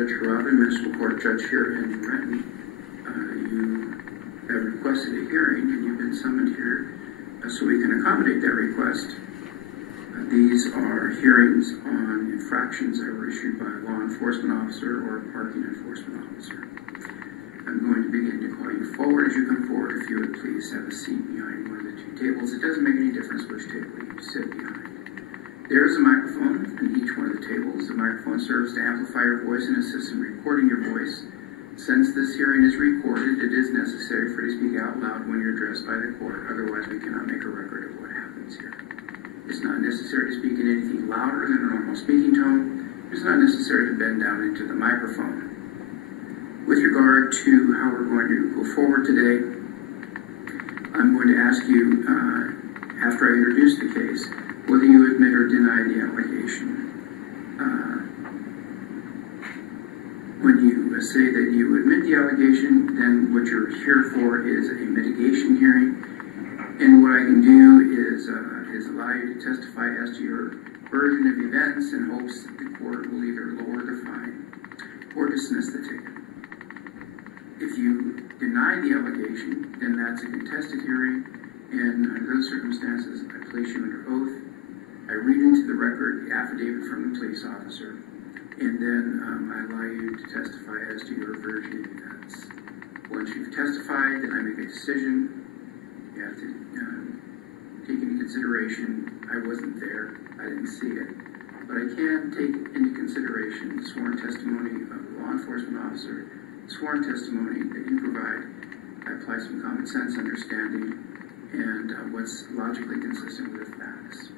Judge Harada, Municipal Court Judge here in Renton. You have requested a hearing and you've been summoned here so we can accommodate that request. These are hearings on infractions that were issued by a law enforcement officer or a parking enforcement officer. I'm going to begin to call you forward. As you come forward, if you would please have a seat behind one of the two tables. It doesn't make any difference which table you sit behind. There is a microphone in each one of the tables. The microphone serves to amplify your voice and assist in recording your voice. Since this hearing is recorded, it is necessary for you to speak out loud when you're addressed by the court. Otherwise, we cannot make a record of what happens here. It's not necessary to speak in anything louder than a normal speaking tone. It's not necessary to bend down into the microphone. With regard to how we're going to go forward today, I'm going to ask you, after I introduce the case, whether you admit or deny the allegation. When you say that you admit the allegation, then what you're here for is a mitigation hearing. And what I can do is allow you to testify as to your version of events in hopes that the court will either lower the fine or dismiss the ticket. If you deny the allegation, then that's a contested hearing, and under those circumstances, I place you under oath. I read into the record the affidavit from the police officer, and then I allow you to testify as to your version of events. Once you've testified, then I make a decision. You have to take into consideration, I wasn't there, I didn't see it, but I can take into consideration the sworn testimony of the law enforcement officer, sworn testimony that you provide. I apply some common sense understanding and what's logically consistent with facts.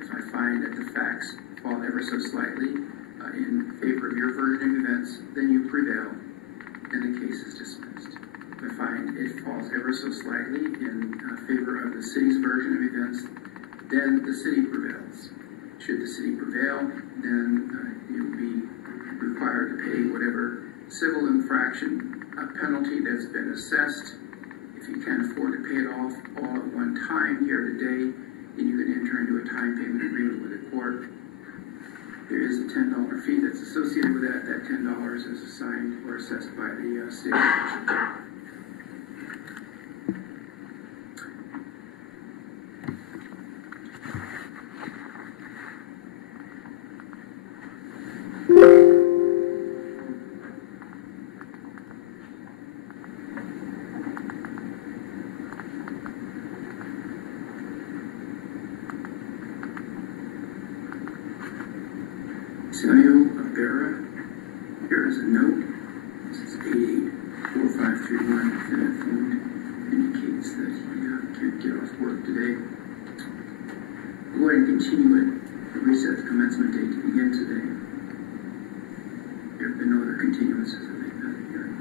If I find that the facts fall ever so slightly in favor of your version of events, then you prevail and the case is dismissed. If I find it falls ever so slightly in favor of the city's version of events, then the city prevails. Should the city prevail, then you'll be required to pay whatever civil infraction penalty that's been assessed. If you can't afford to pay it off all at one time here today, then you can enter into a time payment agreement with the court. There is a $10 fee that's associated with that. That $10 is assigned or assessed by the city of Washington. Here is a note. This is 884531. Defendant phone indicates that he can't get off work today. We'll go ahead and continue it and reset the commencement date to begin today. There have been no other continuances of the hearing.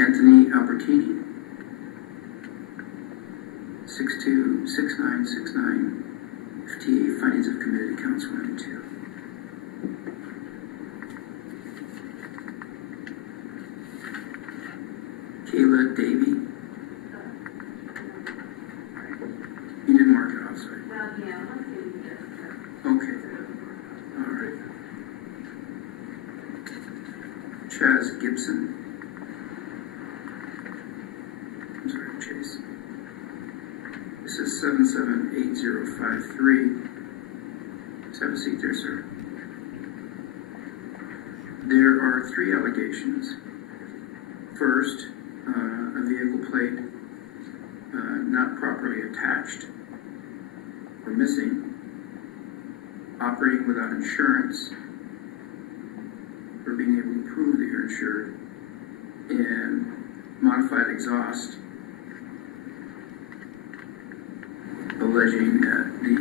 Anthony Albertini, 626969, FTA findings of committed counts 1 and 2. Kayla Davey. You didn't mark it off, sorry. Well, yeah, let's see if we get it. Okay. All right. Chaz Gibson. Chase. This is 778053. Let's have a seat there, sir. There are 3 allegations. First, a vehicle plate not properly attached or missing, operating without insurance, or being able to prove that you're insured, and modified exhaust, alleging that the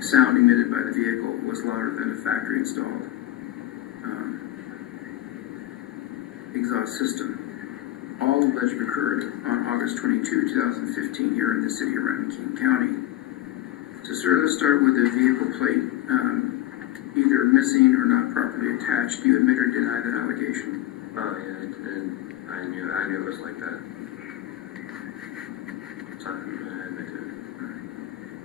sound emitted by the vehicle was louder than a factory installed exhaust system. All alleged occurred on August 22, 2015 here in the city of Renton, King County. So sir, let's start with the vehicle plate either missing or not properly attached. Do you admit or deny that allegation? Oh yeah, and I knew it was like that. So I admit to it.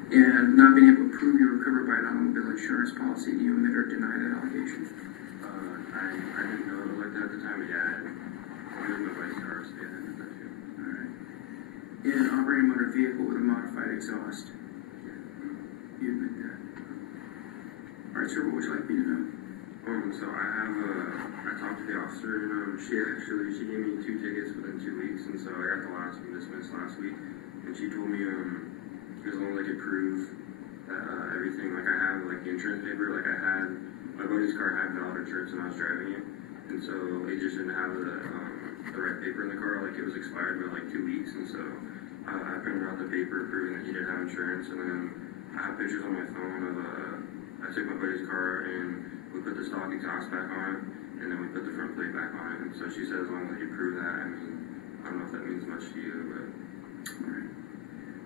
And not being able to prove you were covered by an automobile insurance policy, do you admit or deny that allegation? I didn't know it was like that at the time, but yeah, it was my buddy's car, so yeah, I did that too. Alright. And operating a motor vehicle with a modified exhaust, you admit that? Alright, sir, what would you like me to know? So I talked to the officer, and she gave me 2 tickets within 2 weeks, and so I got the last one dismissed last week, and she told me as long as I could prove that everything, like I have like the insurance paper, like I had my buddy's car had valid insurance when I was driving it, and so it just didn't have the right paper in the car, like it was expired by like 2 weeks, and so I printed out the paper proving that he did have insurance, and then I have pictures on my phone of I took my buddy's car and we put the stock exhaust back on it, and then we put the front plate back on it, and so she said as long as you prove that, I mean, I don't know if that means much to you, but. Alright.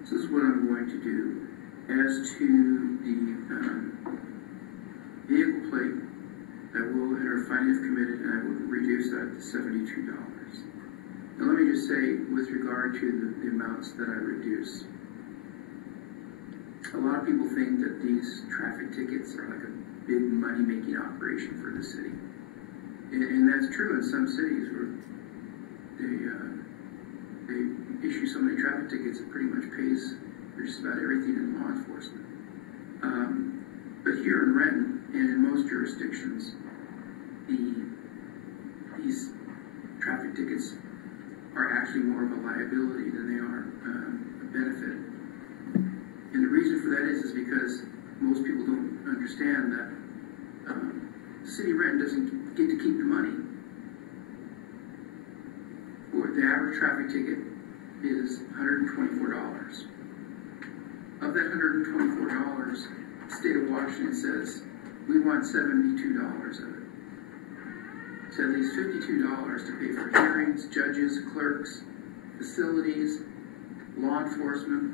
So this is what I'm going to do. As to the vehicle plate, I will enter a fine if committed, and I will reduce that to $72. Now let me just say, with regard to the amounts that I reduce, a lot of people think that these traffic tickets are like a big money-making operation for the city. And that's true in some cities where they issue so many traffic tickets it pretty much pays for just about everything in law enforcement. But here in Renton and in most jurisdictions, these traffic tickets are actually more of a liability than they are a benefit. And the reason for that is because most people don't understand that the city of Renton doesn't get to keep the money. Or the average traffic ticket is $124. Of that $124, the state of Washington says we want $72 of it. So at least $52 to pay for hearings, judges, clerks, facilities, law enforcement,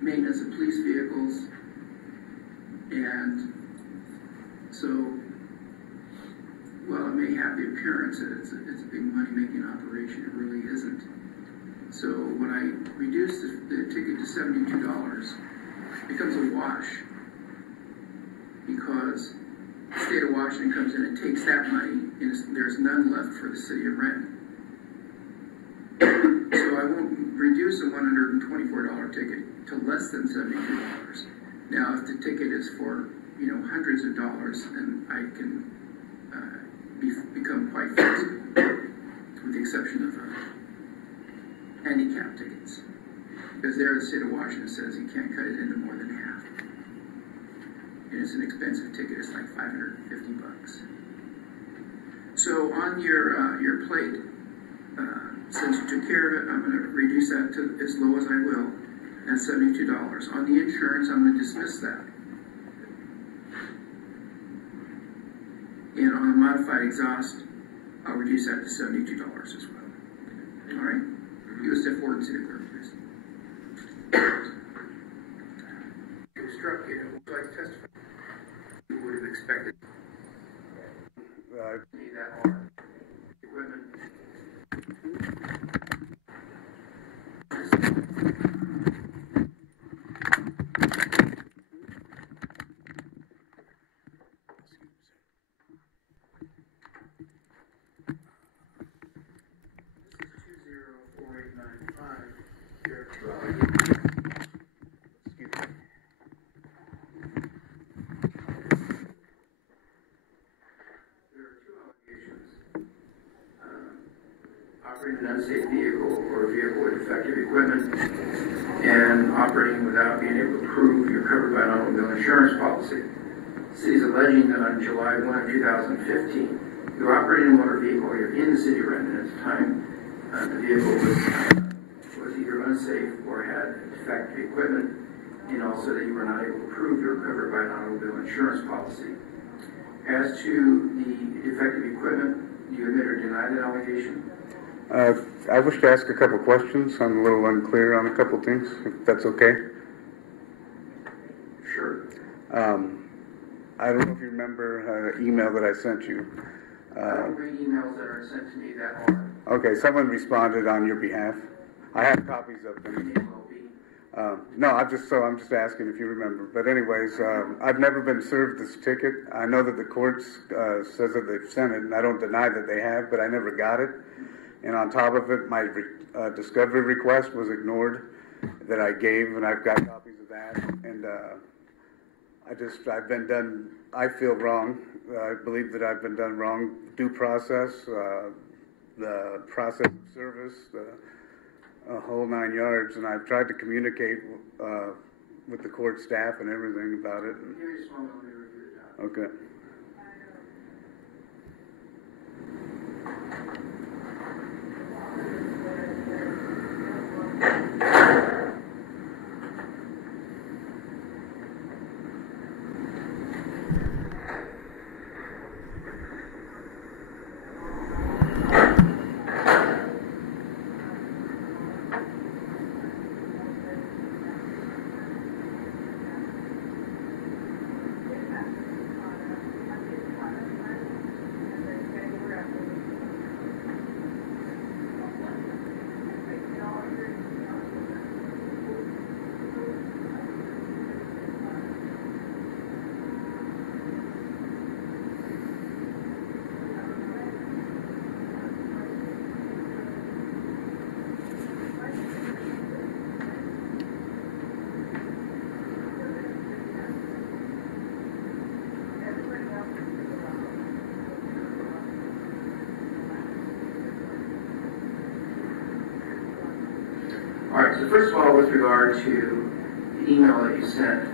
maintenance of police vehicles, and so while it may have the appearance that it's a big money-making operation, it really isn't. So when I reduce the ticket to $72, it becomes a wash because the state of Washington comes in and takes that money, and there's none left for the city of Renton. So I won't reduce a $124 ticket to less than $72. Now, if the ticket is for hundreds of dollars, then I can become quite flexible, with the exception of handicap tickets, because there the state of Washington says you can't cut it into more than half, and it's an expensive ticket. It's like $550. So on your plate, since you took care of it, I'm going to reduce that to as low as I will. That's $72. On the insurance, I'm going to dismiss that. And on the modified exhaust, I'll reduce that to $72 as well. All right? You go step forward and sit clerk, please. Who struck you? Would you like to testify? You would have expected. Need that hard. Equipment. Operating an unsafe vehicle or a vehicle with defective equipment and operating without being able to prove you're covered by an automobile insurance policy. The city is alleging that on July 1, 2015, you're operating a motor vehicle, you're in the city of Renton at the time, the vehicle was either unsafe or had defective equipment, and also that you were not able to prove you were covered by an automobile insurance policy. As to the defective equipment, do you admit or deny that allegation? I wish to ask a couple questions. I'm a little unclear on a couple things, if that's okay. Sure. I don't know if you remember an email that I sent you I don't read emails that are sent to me that are. Okay, someone responded on your behalf. I have copies of them. No, I'm just asking if you remember. But anyways, I've never been served this ticket. I know that the courts says that they've sent it, and I don't deny that they have, but I never got it. And on top of it, my discovery request was ignored that I gave, and I've got copies of that. And I've been done, I feel wrong. I believe that I've been done wrong. Due process, the process of service, a whole 9 yards, and I've tried to communicate with the court staff and everything about it. And, Here's one let me review the document. okay. All right, so first of all, with regard to the email that you sent,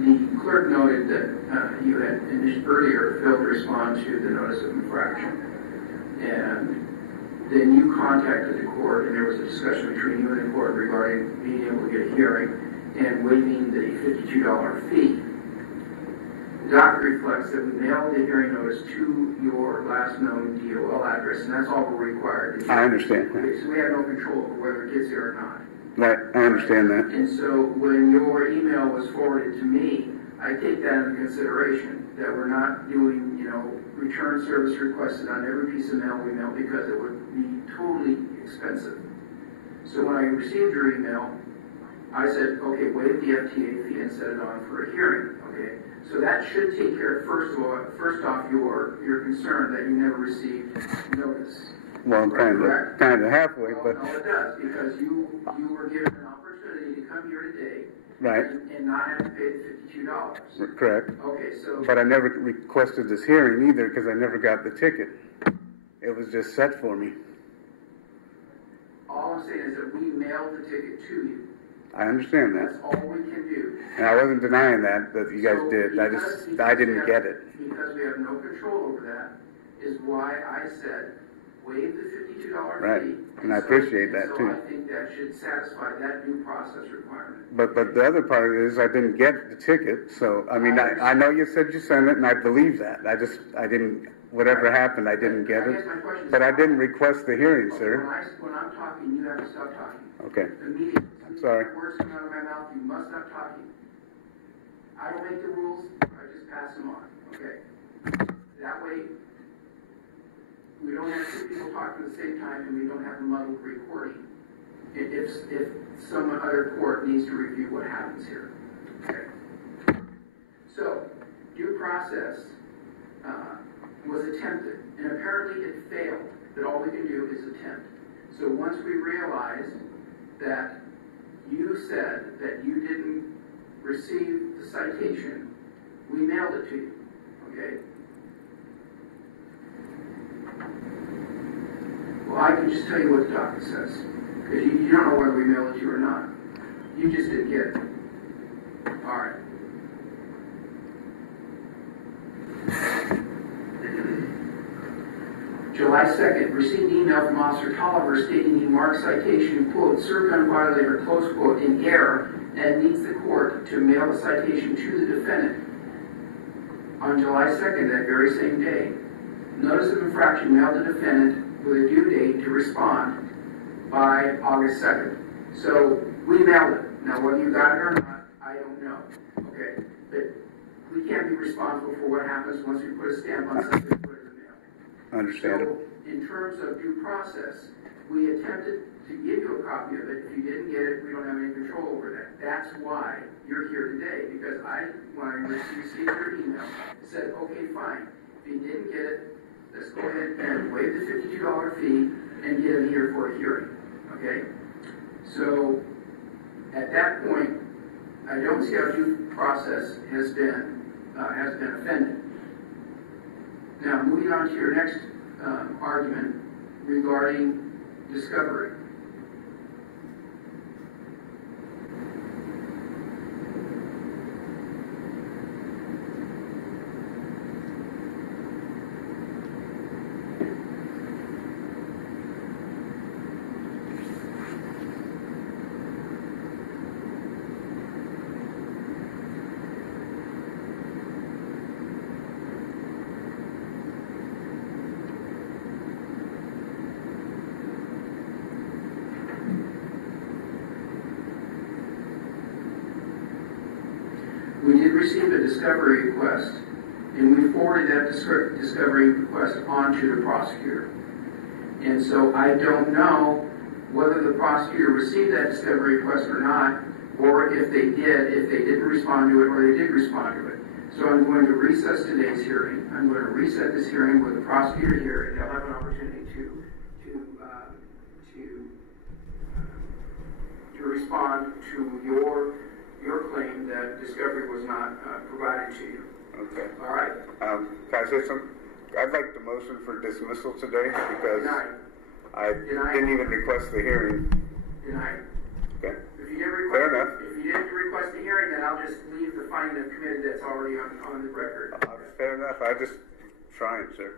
the clerk noted that you had earlier failed to respond to the notice of infraction. And then you contacted the court, and there was a discussion between you and the court regarding being able to get a hearing and waiving the $52 fee. The document reflects that we mailed the hearing notice to your last known DOL address, and that's all we're required to do. I understand that. Okay, so we have no control over whether it gets there or not. Right, I understand that. And so when your email was forwarded to me, I take that into consideration, that we're not doing, return service requested on every piece of mail we mail, because it would be totally expensive. So when I received your email, I said, okay, waive the FTA fee and set it on for a hearing, okay? So that should take care of, first off, your concern that you never received notice. Well, kind of halfway, Well, but no, it does, because you were given an opportunity to come here today right, and not have to pay the $52. correct. Okay, so But I never requested this hearing either because I never got the ticket. It was just set for me. all I'm saying is that we mailed the ticket to you. I understand that, That's all we can do. and I wasn't denying that you guys So did. I didn't get it. Because we have no control over that, is why I said waive the $52 Right, fee. and I appreciate that, So too. I think that should satisfy that due process requirement. But the other part is I didn't get the ticket, so, I mean, I know you said you sent it, and I believe that. I didn't, whatever happened, I didn't get it. I guess my question is, But I didn't request the hearing, sir. When I'm talking, you have to stop talking. Okay, Immediately. I'm sorry. Words come out of my mouth, you must stop talking. I don't make the rules, I just pass them on, okay? That way, we don't have two people talking at the same time, and we don't have a muddled recording. If some other court needs to review what happens here, okay? So, due process was attempted, and apparently it failed, that all we can do is attempt. So once we realized that you said that you didn't receive the citation, we mailed it to you, okay? Well, I can just tell you what the document says, because you don't know whether we mailed it to you or not. You just didn't get it. All right. July 2nd, received email from Officer Tolliver stating he marked citation, quote, served on violator, close quote, in error, and needs the court to mail the citation to the defendant. On July 2nd, that very same day, notice of infraction mailed to the defendant with a due date to respond by August 2nd. So we mailed it. Now, whether you got it or not, I don't know. Okay, but we can't be responsible for what happens once we put a stamp on something and put it in the mail. Understandable. So, in terms of due process, we attempted to give you a copy of it. If you didn't get it, we don't have any control over that. That's why you're here today, because when I received your email, said, okay, fine. If you didn't get it, let's go ahead and waive the $52 fee and get it here for a hearing, okay? So, at that point, I don't see how due process has been offended. Now, moving on to your next argument regarding discovery. We did receive a discovery request, and we forwarded that discovery request on to the prosecutor. And so I don't know whether the prosecutor received that discovery request or not, or if they didn't respond to it, or they did respond to it. So I'm going to recess today's hearing. I'm going to reset this hearing with the prosecutor here, and they'll have an opportunity to respond to your claim that discovery was not provided to you. Okay. All right? Can I say something? I'd like the motion for dismissal today because Denied. I didn't even request the hearing. Denied. Okay. If you didn't Fair request, enough. if you didn't request the hearing, then I'll just leave the finding of committee that's already on the record. Fair enough. I just trying, sir.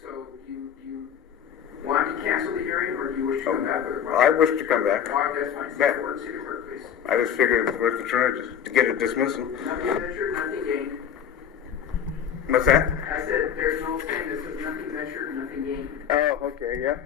So you want to cancel the hearing, or do you wish to come back with a I wish to come back. All right, that's fine. Yeah. Step forward, city clerk, please. I just figured it was worth a try just to get a dismissal. Nothing measured, nothing gained. What's that? I said there's no saying this is nothing measured, nothing gained. Oh, okay, yeah.